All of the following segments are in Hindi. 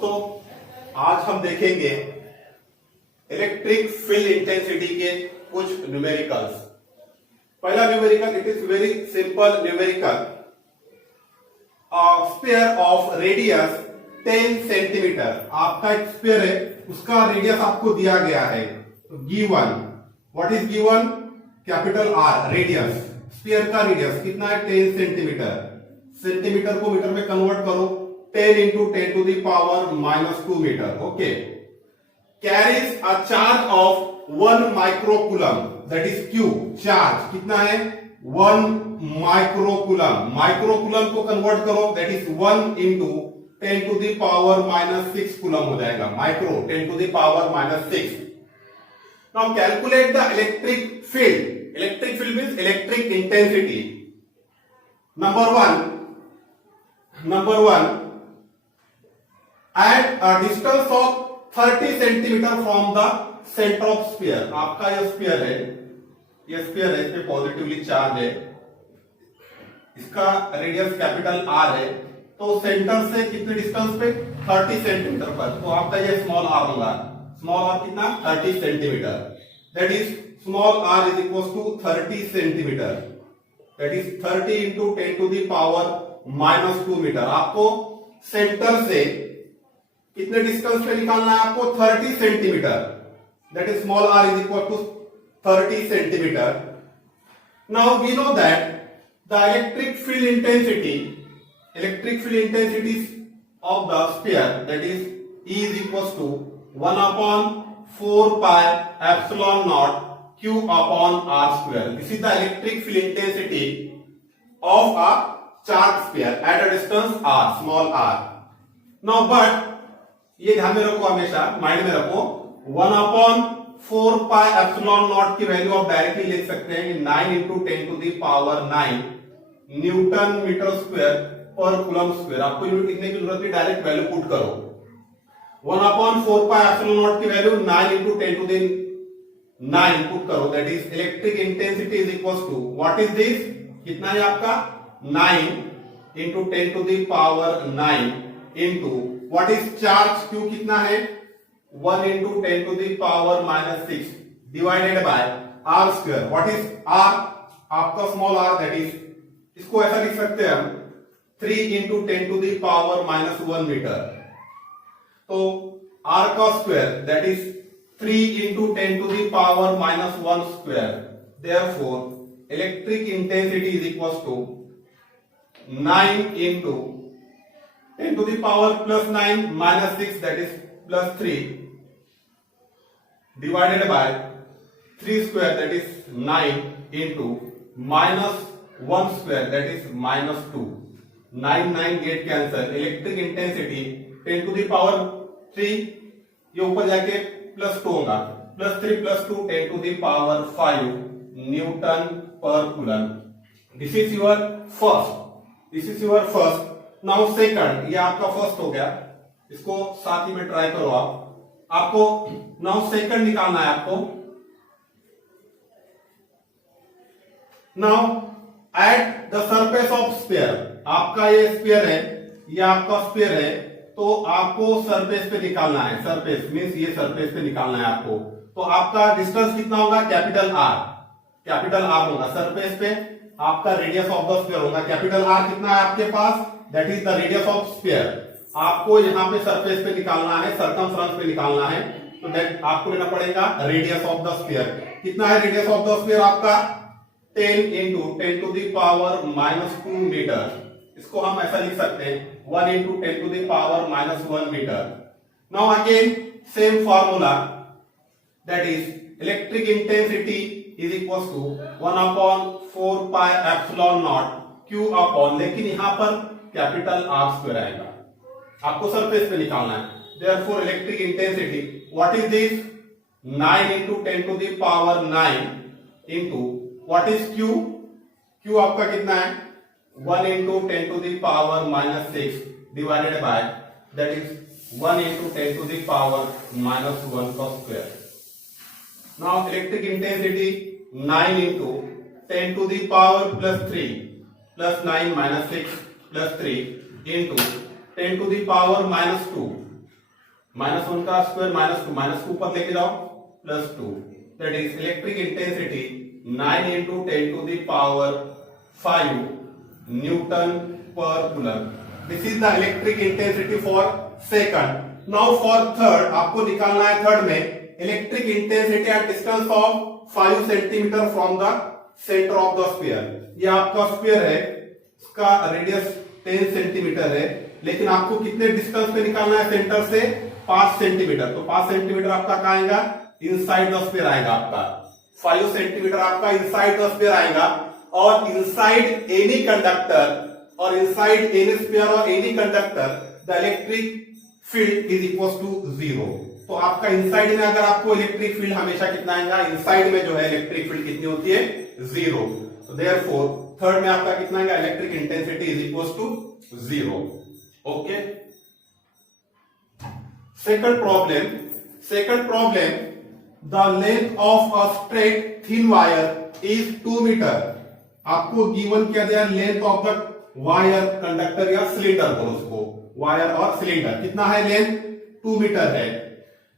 दोस्तों, आज हम देखेंगे इलेक्ट्रिक फील्ड इंटेंसिटी के कुछ न्यूमेरिकल्स। पहला numerical, it is very simple numerical. Sphere of radius 10 centimetre. आपका एक स्फीयर है, उसका रेडियस आपको दिया गया है given. What is given? Capital R, radius. Sphere का रेडियस कितना है? 10 सेंटीमीटर। सेंटीमीटर को मीटर में कन्वर्ट करो, 10 into 10 to the power -2 metre. Okay, carries a charge of 1 microcoulomb, that is Q। Charge कितना है? 1 माइक्रोकूलम। माइक्रोकूलम को कन्वर्ट करो, that is 1 into 10 to the power -6 coulomb हो जाएगा। Micro 10 to the power -6। Now calculate the electric field. Electric field means electric intensity. Number one, at a distance of 30 centimetre from the centre of sphere. आपका ये स्फीयर है, इस पे पॉजिटिवली चार्ज है, इसका रेडियस कैपिटल आर है, तो सेंटर से कितने डिस्टेंस पे? 30 सेंटीमीटर पर। तो आपका ये स्मॉल आर होगा। स्मॉल आर कितना? 30 centimetre. That is small R is equal to 30 centimetre. That is 30 into 10 to the power -2 metre. आपको सेंटर से कितने डिस्टेंस पे निकालना है? आपको 30 centimetre. That is small R is equal to 30 centimetre. Now we know that the electric field intensity of the sphere, that is E is equals to 1/4 pi epsilon naught Q upon R square. This is the electric field intensity of a charged sphere at a distance r, small r. Now but ये ध्यान में रखो, हमेशा माइंड में रखो, 1/4 pi epsilon naught की वैल्यू आप डायरेक्टली लिख सकते हैं कि 9 into 10 to the power 9 newton metre square पर कूलम स्क्वायर। आपको यूनिट लिखने की जरूरत नहीं, डायरेक्ट वैल्यू पुट करो। 1/4 pi epsilon naught की वैल्यू 9 into 10 to the 9 पुट करो, that is electric intensity is equal to, what is this? कितना है आपका? 9 into 10 to the power 9 into what is charge Q कितना है? 1 into 10 to the power -6 divided by R square. What is R? आपका स्मॉल r, दैट इज, इसको ऐसा लिख सकते हैं हम 3 into 10 to the power -1 metre. तो R का square, that is 3 into 10 to the power -1 square. Therefore electric intensity is equal to 9 into 10 to the power +9 -6, that is +3 divided by 3 square, that is 9 into -1 square, that is -2। 9 get cancel। Electric intensity 10 to the power 3, ये ऊपर जाके +2 होगा, +3 +2 10 to the power 5 न्यूटन पर coulomb. This is your first. Now second, ये आपका फर्स्ट हो गया, इसको साथ ही में ट्राई करो आपको नाउ सेकंड निकालना है आपको। Now at the surface of sphere, आपका ये स्फीयर है, ये आपका स्फीयर है, तो आपको सरफेस पे निकालना है। सरफेस मींस ये सरफेस पे निकालना है आपको। तो आपका डिस्टेंस कितना होगा? कैपिटल आर होगा। सरफेस पे आपका रेडियस ऑफ द स्फीयर होगा। कैपिटल आर कितना है आपके पास? That is the radius of sphere. आपको यहाँ पे सरफेस पे निकालना है, सर्कमफ्रेंस पे निकालना है, तो दैट आपको लेना पड़ेगा रेडियस ऑफ द स्फीयर। कितना है रेडियस ऑफ द स्फीयर आपका? 10 into 10 to the power -2 metre. इसको हम ऐसा लिख सकते हैं 1 into 10 to the power -1 metre. Now again same formula, that is electric intensity is equal to 1/4 pi epsilon naught Q upon, लेकिन यहां पर कैपिटल आर स्क्वायर आएगा। आपको सरफेस पे निकालना है। Therefore electric intensity, what is this? 9 into 10 to the power 9 into what is Q आपका कितना है? 1 into 10 to the power -6 divided by, that is 1 into 10 to the power -1 का square. Now electric intensity 9 into 10 to the power +3 +9 -6 +3 into 10 to the power -2 -1 का स्क्वायर -2 को ऊपर लेके जाओ +2 that is electric intensity 9 into 10 to the power 5 Newton per coulomb. This is the electric intensity for second. Now for third, आपको निकालना है थर्ड में electric intensity at distance of 5 centimetre from the centre of the sphere. ये आपका स्फीयर है, इसका रेडियस 10 सेंटीमीटर है, लेकिन आपको कितने डिस्टेंस पे निकालना है सेंटर से 5 सेंटीमीटर. तो 5 सेंटीमीटर आपका कहाँ आएगा, इनसाइड द स्फीयर आएगा आपका. 5 सेंटीमीटर आपका इनसाइड द स्फीयर आएगा. और इनसाइड एनी कंडक्टर और इनसाइड एनी स्फीयर और any conductor the electric field is equal to 0. तो आपका इनसाइड में अगर आपको इलेक्ट्रिक फील्ड हमेशा कितना आएगा, इनसाइड में जो है इलेक्ट्रिक फील्ड कितनी होती है 0. तो देयरफॉर थर्ड में आपका कितना आएगा, electric intensity is equal to 0. Okay. Second problem the length of a straight thin wire is 2 metre. आपको गिवन क्या दिया, length of the wire, conductor या सिलेंडर बोलो उसको, वायर और सिलेंडर कितना है, लेंथ 2 मीटर है.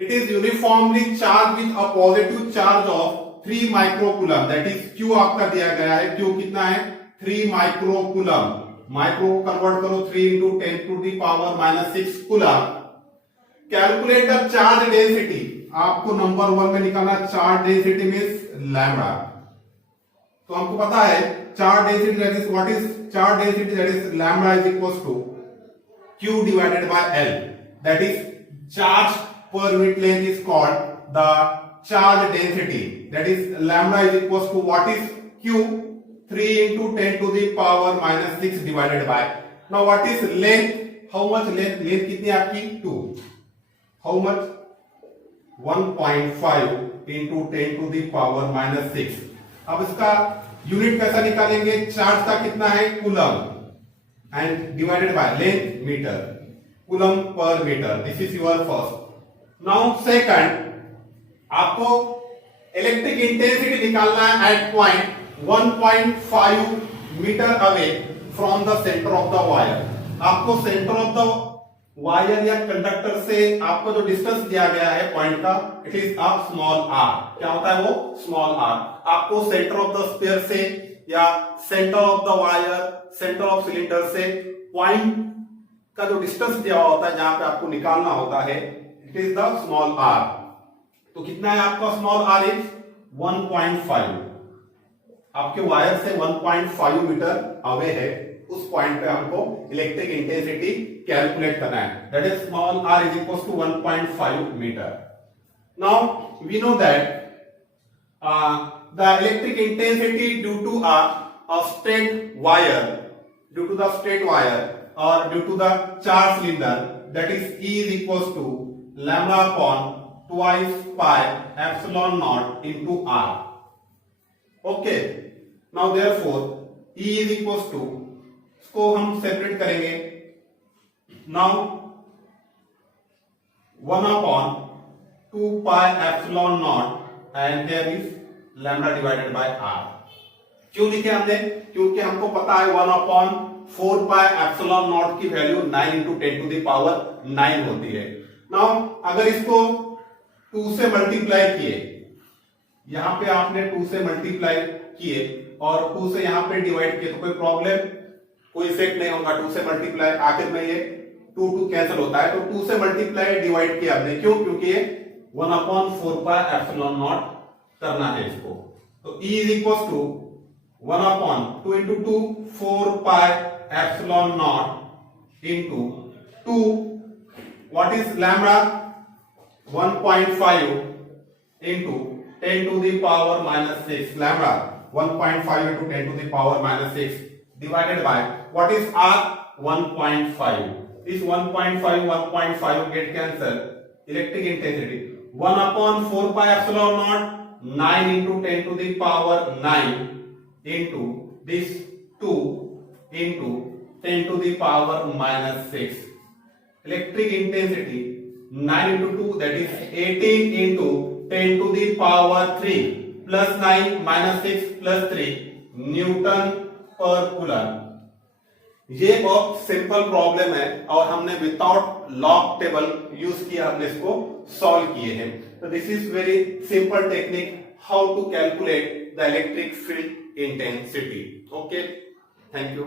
It is uniformly charge with a positive charge of 3 microcoulomb that is Q आपका दिया गया है. Q कितना है, 3 माइक्रोकूलम. माइक्रो को कन्वर्ट करो 3 into 10 to the power -6 coulomb. Calculate the charge density. आपको नंबर 1 में निकालना चार्ज डेंसिटी मींस लैम्डा. तो हमको पता है charge density that is what is charge density that is lambda is equals to Q divided by L that is charge per unit length is called the charge density that is lambda is equals to what is Q 3 into 10 to the power -6 divided by. Now what is length, how much length कितनी आपकी 2, how much 1.5 into 10 to the power -6. अब इसका यूनिट कैसा निकालेंगे, चार्ज का कितना है coulomb and divided by length metre, coulomb पर metre. This is your first. Now second, आपको इलेक्ट्रिक इंटेंसिटी निकालना है at point 1.5 metre away from the centre of the wire. आपको सेंटर ऑफ द वायर या कंडक्टर से आपको जो डिस्टेंस दिया गया है पॉइंट का, it is a small r. क्या होता है वो, स्मॉल r. आपको सेंटर ऑफ द स्फीयर से या centre of the wire, centre of cylinder से पॉइंट का जो डिस्टेंस दिया होता है जहां पे आपको निकालना होता है, it is the small r. तो कितना है आपका स्मॉल r इज 1.5. आपके वायर से 1.5 मीटर अवे है, उस पॉइंट पे हमको इलेक्ट्रिक इंटेंसिटी कैलकुलेट करना है. That is small r is equal to 1.5 metre. Now we know that the electric intensity due to a straight wire, due to the straight wire or due to the charge cylinder, that is E is equals to lambda upon twice pi epsilon naught into r. Okay. Now therefore E is equals to, इसको हम सेपरेट करेंगे. Now 1 upon 2 pi epsilon naught and there is lambda divided by r. क्यों लिखे हमने, क्योंकि हमको पता है 1 upon 4 pi epsilon naught की वैल्यू 9 into 10 to the power 9 होती है. नाउ अगर इसको 2 से मल्टीप्लाई किए, यहां पे आपने 2 से मल्टीप्लाई किए और 2 से यहां पे डिवाइड किए, तो कोई प्रॉब्लम, कोई इफेक्ट नहीं होगा. 2 से मल्टीप्लाई, आखिर में ये 2 कैंसिल होता है. तो 2 से मल्टीप्लाई डिवाइड किया आपने, क्यों, क्योंकि ये 1 upon 4 pi epsilon naught करना है इसको. तो E is equals to 1 upon 2 into 2 4 pi epsilon naught into 2, what is lambda, 1.5 into 10 to the power -6, lambda 1.5 into 10 to the power -6 divided by what is r, 1.5. This 1.5 get cancelled. Electric intensity 1 upon 4 pi epsilon naught 9 into 10 to the power 9 into this 2 into 10 to the power -6. Electric intensity 9 into 2 that is 18 into 10 to the power 3 plus 9 minus 6 plus 3 Newton per coulomb. ये बहुत सिंपल प्रॉब्लम है और हमने विदाउट लॉग टेबल यूज किया हमने इसको सॉल्व किए हैं. तो this is very simple technique how to calculate the electric field intensity. Okay, thank you.